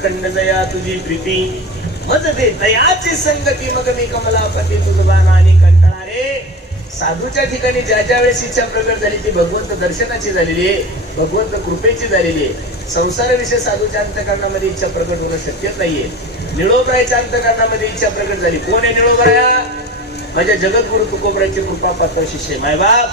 अखंड दया तुझी प्रीती मज दे दयाची संगती मग मी कमलापती तुझबाना आणि कंटाळा रे. साधूच्या ठिकाणी ज्या ज्या वेळेस इच्छा प्रगट झाली ती भगवंत दर्शनाची झालेली आहे, भगवंत कृपेची झालेली आहे. संसाराविषयी साधूच्या अंतःकरणामध्ये इच्छा प्रगट होणं शक्यच नाहीये. निळोबरायच्या अंतःकरणामध्ये इच्छा प्रगट झाली. कोण आहे निळोबराया? माझ्या जगद्गुरु तुकोबरायचे कृपापात्र शिष्य मायबाप.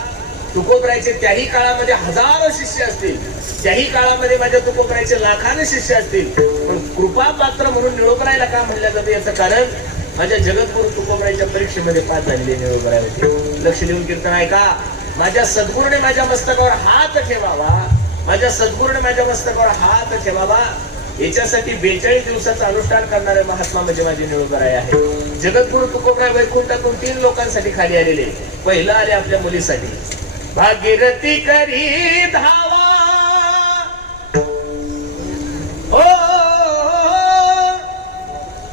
तुकोबरायचे त्याही काळामध्ये हजारो शिष्य असतील, त्याही काळामध्ये माझ्या तुकोबरायचे लाखाने शिष्य असतील, पण कृपापात्र म्हणून निळोबरायला का म्हणलं जातं याचं कारण माझ्या जगद्गुरु तुकोबरायच्या परीक्षेमध्ये पास झालेले निळोबराय होते. लक्ष देऊन कीर्तन ऐका. माझ्या सद्गुरूने माझ्या मस्तकावर हात ठेवावा, माझ्या सद्गुरूने माझ्या मस्तकावर हात ठेवावा याच्यासाठी 42 दिवसाचं अनुष्ठान करणारे महात्मा म्हणजे माझे निळोबराय आहे. जगद्गुरु तुकोबराय वैकुंठातून 3 लोकांसाठी खाली आलेले. पहिलं आले आपल्या मुलीसाठी. भागीरथी करी धावा ओ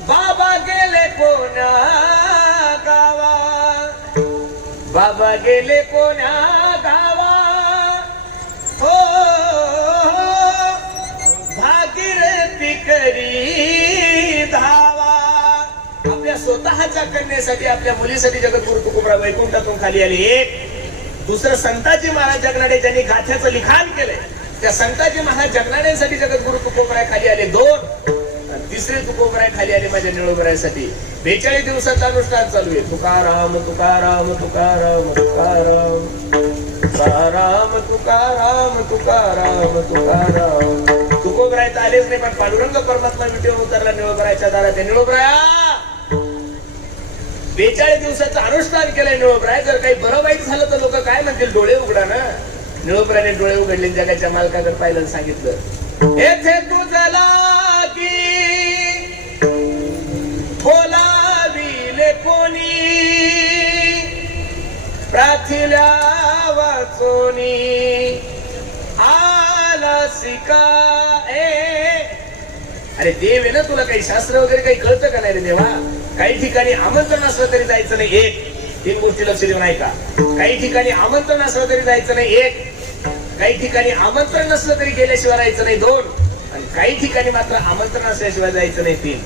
बाबा गेले कोण्या गावा, बाबा गेले कोण्या गावा हो भागीरथी करी धावा. आपल्या स्वतःच्या कन्येसाठी आपल्या मुलीसाठी जगद्गुरु तुकोबराय वैकुंठातून खाली आले. एक. दुसरं संताजी महाराज जगनाडे ज्यांनी गाथ्याचं लिखाण केलंय त्या संताजी महाराज जगनाडेसाठी जगद्गुरु तुकोबराय खाली आले. 2. तिसरे तुकोबराय खाली आले माझ्या निळोबरायसाठी. 42 दिवसाचं अनुष्ठान चालू आहे. तुकाराम तुकाराम तुकाराम तुकाराम तुकाराम तुकाराम तुकाराम तुकाराम. तुकोबराय तर आलेच नाही, पण पांडुरंग परमात्मा विटेवर उतरला निळोबरायच्या दारात. निळोबराया 42 दिवसाचं अनुष्ठान केलंय निळोबराय. जर काही बरं वाईट झालं तर लोक काय म्हणतील? डोळे उघडा ना. निळोबरायने डोळे उघडले, जगाच्या मालकाकडे पाहिलं, सांगितलं येथे तुझला की बोलाविले कोणी प्राथिल्या वाचोनी आला शिका. अरे देव आहे ना, तुला काही शास्त्र वगैरे काही कळतं का नाही रे देवा? काही ठिकाणी आमंत्रण असलं तरी जायचं नाही. 1. गोष्टी लक्ष देऊन ऐका. काही ठिकाणी आमंत्रण असलं तरी जायचं नाही. 1. काही ठिकाणी आमंत्रण नसलं तरी गेल्याशिवाय राहायचं नाही. 2. आणि काही ठिकाणी मात्र आमंत्रण असल्याशिवाय जायचं नाही. 3.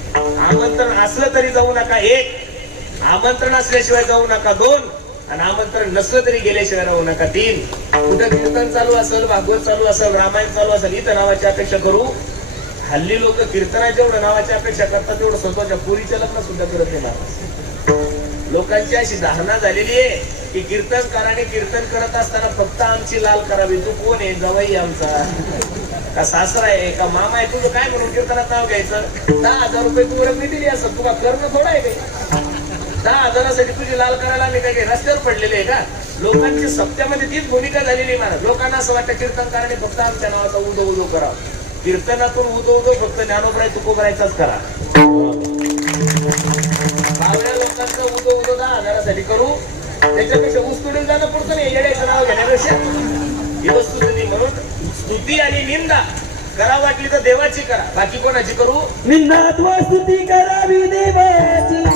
आमंत्रण असलं तरी जाऊ नका. 1. आमंत्रण असल्याशिवाय जाऊ नका. 2. आणि आमंत्रण नसलं तरी गेल्याशिवाय राहू नका. 3. कुठं कीर्तन चालू असेल, भागवत चालू असेल, रामायण चालू असेल, इथं नावाची अपेक्षा करू. हल्ली लोक कीर्तनाच्या एवढं नावाची अपेक्षा करतात तेवढं स्वतःच्या पुरीच्या लग्न सुद्धा करत नाही. लोकांची अशी धारणा झालेली आहे की कीर्तनकाराने कीर्तन करत असताना फक्त आमची लाल करावी. तू कोण आहे? जवाई आमचा का सासरा आहे का मामा आहे? तुझं काय म्हणून कीर्तनात नाव घ्यायचं? 10,000 रुपये तू रकमी दिली असं तुला करणं थोडं आहे काही? 10,000साठी तुझी लाल करायला आम्ही काही रस्त्यावर पडलेले आहे का? लोकांची सप्त्यामध्ये तीच भूमिका झालेली आहे महाराज. लोकांना असं वाटतं कीर्तनकाराने फक्त आमच्या नावाचा उदो उदो करावा. कीर्तनातून उदो उदो फक्त ज्ञानोबराय तुकोबरायचाच करा. बावड्या लोकांचं उदो उदो 10,000साठी करू, त्याच्यापेक्षा ऊसतोडीला जाणं पुढचं नाही. येड्याचं नाव घेण्यापेक्षा ही वस्तुस्थिती. म्हणून स्तुती आणि निंदा करा वाटली तर देवाची करा, बाकी कोणाची करू? निंदात्व स्तुती करावी देवाची.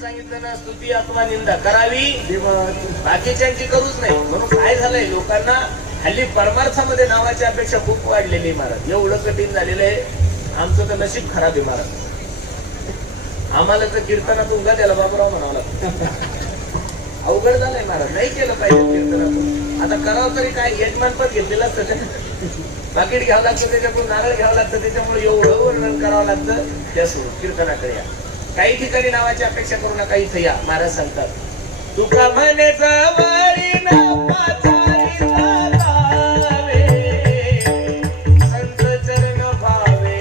सांगितलं स्तुती अथवा निंदा करावी देवाची. बाकीच्यांची करूच नाही. म्हणून काय झालंय लोकांना हल्ली परमार्थामध्ये नावाची अपेक्षा खूप वाढलेली आहे महाराज. एवढं कठीण झालेलं आहे. आमचं तर नशीब खराब आहे महाराज. आम्हाला तर कीर्तनातून उगा त्याला बाबूराव म्हणावं लागतं. अवघड झालंय महाराज. नाही केलं पाहिजे कीर्तनातून. आता करावं तरी काय, यजमानपद घेतलेलं असतं ते. पाकिट घ्यावं लागतं, त्याच्याकडून नारळ घ्यावं लागतं, त्याच्यामुळे एवढं वर्णन करावं लागतं. त्या सोडून कीर्तनाकडे या. काही ठिकाणी नावाची अपेक्षा करू नका, इथं या. महाराज सांगतात तुका म्हणे जवळी न पाचारी जावे, संत चरण भावे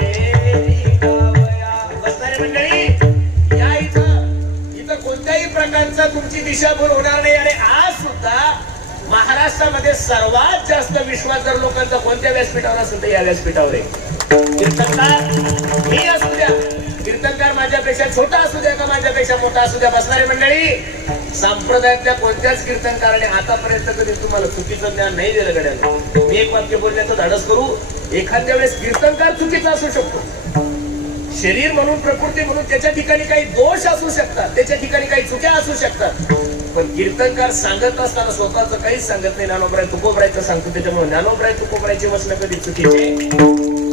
गावया. बसणारे मंडळी या इथं कोणत्याही प्रकारचा तुमची दिशाभूल होणार नाही. आणि आज सुद्धा महाराष्ट्रामध्ये सर्वात जास्त विश्वास जर लोकांचा कोणत्या व्यासपीठावर असेल तर या व्यासपीठावर आहे. कीर्तनकार मी असू द्या, कीर्तनकार माझ्यापेक्षा छोटा असू द्या का माझ्यापेक्षा मोठा असू द्या, बसणारे मंडळी संप्रदायातल्या कोणत्याच कीर्तनकाराने आतापर्यंत कधी तुम्हाला चुकीचं ज्ञान नाही दिलं गड्याला. मी एक वाक्य बोलण्याचं धाडस करू. एखाद्या वेळेस कीर्तनकार चुकीचा असू शकतो. शरीर म्हणून, प्रकृती म्हणून त्याच्या ठिकाणी काही दोष असू शकतात, त्याच्या ठिकाणी काही चुक्या असू शकतात. पण कीर्तनकार सांगत असताना स्वतःच काहीच सांगत नाही. ज्ञानोबराय तुकोबरायचं सांगतो. त्याच्यामुळे ज्ञानोबराय तुकोबरायची वचनं कधी चुकीचे.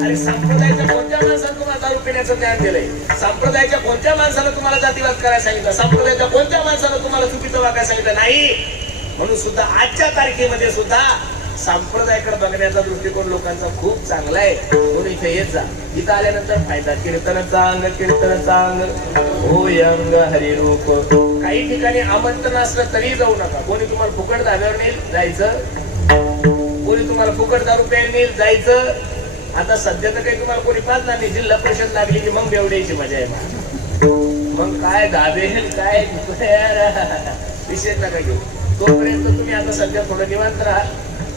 अरे संप्रदायाच्या कोणत्या माणसानं तुम्हाला दारू पिण्याचं ज्ञान दिलंय? संप्रदायाच्या कोणत्या माणसानं तुम्हाला जातीवाद करायला सांगितलं? संप्रदायाच्या कोणत्या माणसानं तुम्हाला चुकीचं वागायला सांगितलं? नाही. म्हणून सुद्धा आजच्या तारखेमध्ये सुद्धा संप्रदायाकडे बघण्याचा दृष्टिकोन लोकांचा खूप चांगला आहे. म्हणून इथे येत जा. इथं आल्यानंतर फायदा. कीर्तनाचा अंग, कीर्तनाचा अंग होय अंग हरिरूप. काही ठिकाणी आमंत्रण असलं तरी जाऊ नका. कोणी तुम्हाला फुकट धाब्यावर नेईल जायचं, कोणी तुम्हाला फुकट दारू प्यायला नेईल जायचं. आता सध्या तर काही तुम्हाला कोणी पाजणार नाही. जिल्हा परिषद लागली की मग बेवड्याची मजा आहे. मग काय धाबे काय विशेष नका घेऊ. तोपर्यंत तुम्ही आता सध्या थोडं निवांत राहा.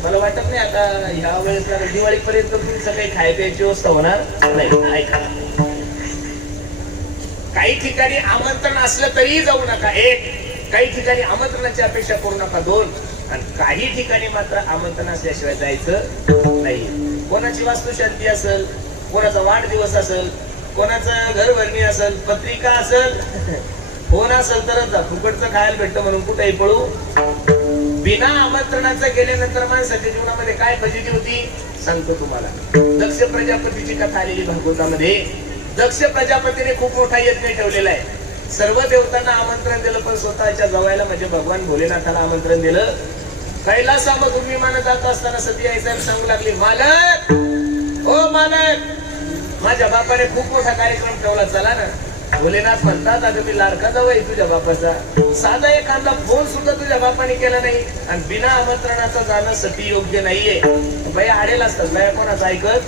मला वाटत नाही आता ह्या वेळेस दिवाळीपर्यंत तुमचं काही खाय प्यायची व्यवस्था होणार नाही. ऐका, काही ठिकाणी आमंत्रण असलं तरी जाऊ नका. एक, काही ठिकाणी आमंत्रणाची अपेक्षा करू नका. दोन, आणि काही ठिकाणी मात्र आमंत्रण असल्याशिवाय जायचं नाही. कोणाची वास्तुशांती असेल, कोणाचा वाढदिवस असेल, कोणाचं घरभरणी असेल, पत्रिका असेल, फोन असेल तरच जा. फुकटचं खायला भेटतं म्हणून कुठेही पळू. बिना आमंत्रणाचं गेल्यानंतर माणसाच्या जीवनामध्ये काय फजिती होती सांगतो तुम्हाला. दक्ष प्रजापतीची कथा आलेली भागवतामध्ये. दक्ष प्रजापतीने खूप मोठा यज्ञ ठेवलेला आहे. सर्व देवतांना आमंत्रण दिलं, पण स्वतःच्या जवळला म्हणजे भगवान भोलेनाथाला आमंत्रण दिलं. कैलासामधून विमानं जात असताना सती आई साहेब सांगू लागली, मालक ओ मालक, माझ्या बापाने खूप मोठा कार्यक्रम ठेवला, चला ना. भोलेनाथ म्हणतात, अगं मी लाडका जावई तुझ्या बापाचा, साधा एखादा फोन सुद्धा तुझ्या बापाने केला नाही आणि बिना आमंत्रणाचं जाणं सती योग्य नाहीये. बाया आडेल असतात, बाया कोणाचं ऐकत.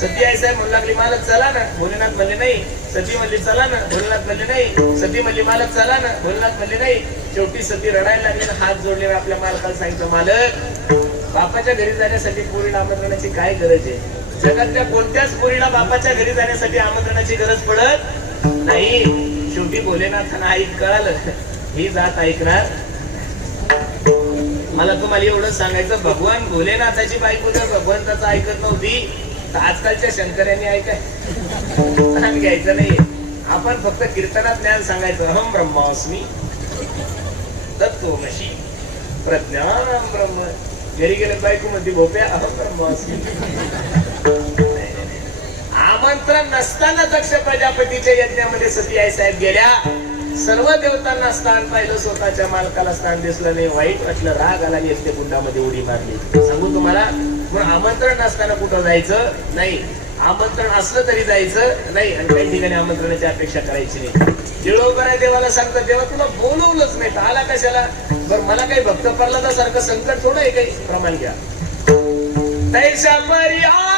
सती आई साहेब म्हणू लागली, मालक चला ना. भोलेनाथ म्हणले नाही. सती म्हणली चला ना. भोलेनाथ म्हणले नाही. सती म्हणली मालक चला ना. भोलेनाथ म्हणले नाही. शेवटी सती रडायला लागली, हात जोडले, आपल्या मालकाला सांगितलं, मालक बापाच्या घरी जाण्यासाठी पोरीला आमंत्रणाची काय गरज आहे? जगातल्या कोणत्याच पोरीला बापाच्या घरी जाण्यासाठी आमंत्रणाची गरज पडत नाही. शेवटी भोलेनाथांना ऐक कळालं, ही जात ऐकणार. मला तुम्हाला एवढं सांगायचं, भगवान भोलेनाथाची बायको जर भगवंताचं ऐकत नव्हती तर आजकालच्या शंकरांनी ऐकाय घ्यायचं नाही. आपण फक्त कीर्तनात ज्ञान सांगायचं. अहम ब्रह्मास्मी तत्त्वमसी प्रज्ञानम ब्रह्म. घरी गेले बायको मध्ये भोप्या अहम ब्रह्मास्मी. आमंत्रण नसताना दक्ष प्रजापतीच्या यज्ञामध्ये सती आई साहेब गेल्या. सर्व देवतांना स्थान पाहिलं, स्वतःच्या मालकाला स्थान दिसलं नाही. वाईट वाटलं, राग आला आणि यज्ञ कुंडामध्ये उडी मारली. सांगू तुम्हाला, म्हणून आमंत्रण नसताना कुठं जायचं नाही. आमंत्रण असलं तरी जायचं नाही. आणि काही ठिकाणी आमंत्रणाची अपेक्षा करायची नाही. तिळोबराय देवाला सांगतात, देवा तुला बोलवलंच नाही तर आला कशाला? बरं मला काही भक्त प्रल्हादासारखं संकट थोडं आहे, काही प्रमाण घ्या. तैसा पर्याय